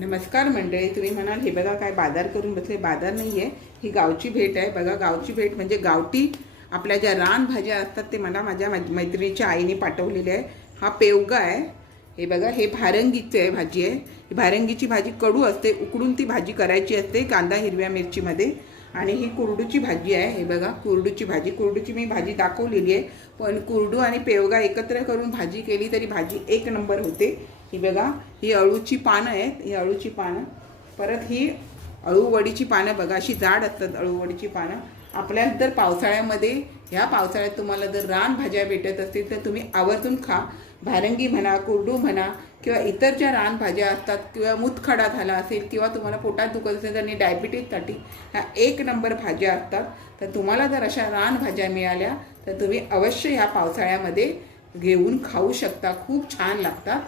नमस्कार मंडळी, तुम्ही म्हणाल हे बघा काय बाजार करून बसले. बाजार नाही आहे, ही गावची भेट आहे. बघा, गावची भेट म्हणजे गावठी आपल्या ज्या रानभाज्या असतात ते मला माझ्या मैत्रिणीच्या आईने पाठवलेले आहे. हा पेवगा आहे. हे बघा, हे भारंगीची आहे भाजी आहे. ही भारंगीची भाजी कडू असते, उकडून ती भाजी करायची असते कांदा हिरव्या मिरचीमध्ये. आणि ही कुरडूची भाजी आहे. हे बघा, कुरडूची भाजी. कुरडूची मी भाजी दाखवलेली आहे, पण कुरडू आणि पेवगा एकत्र करून भाजी केली तरी भाजी एक नंबर होते. ही बघा, ही अळूची पानं आहेत. ही अळूची पानं, परत ही अळूवडीची पानं बघा, अशी जाड असतात अळूवडीची पानं. आपल्या तर पावसाळ्यामध्ये, ह्या पावसाळ्यात तुम्हाला जर रानभाज्या भेटत असतील तर तुम्ही आवर्जून खा. भारंगी म्हणा, कुरडू म्हणा, किंवा इतर ज्या रानभाज्या असतात, किंवा मुतखडा झाला असेल, किंवा तुम्हाला पोटात दुखत असेल आणि डायबिटीजसाठी ह्या एक नंबर भाज्या असतात. तर तुम्हाला जर अशा रानभाज्या मिळाल्या तर तुम्ही अवश्य ह्या पावसाळ्यामध्ये घेऊन खाऊ शकता. खूप छान लागतात.